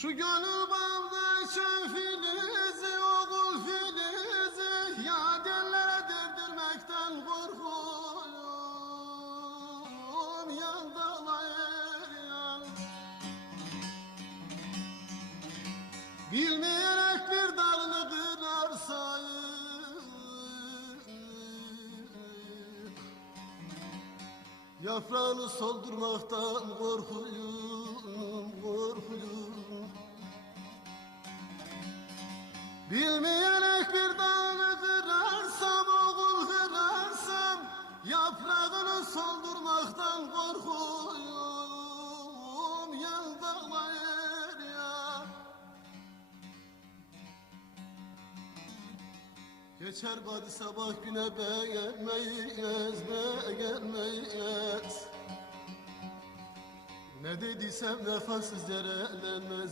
Şu gönül bağda çöl filizi, oğul filizi, ya dillere dirdirmekten korkuyorum, yan dalayır yan. Bilmeyerek bir dalını kırarsayım, yaprağını soldurmaktan korkuyorum, korkuyorum. Bilmeyerek bir dalını kırarsam, oğul kırarsam, yaprağını soldurmaktan korkuyorum, yan dalayır ya. Geçer badi sabah güne beğenmeyiz, beğenmeyiz. Ne dediysem vefasız cerelenmez.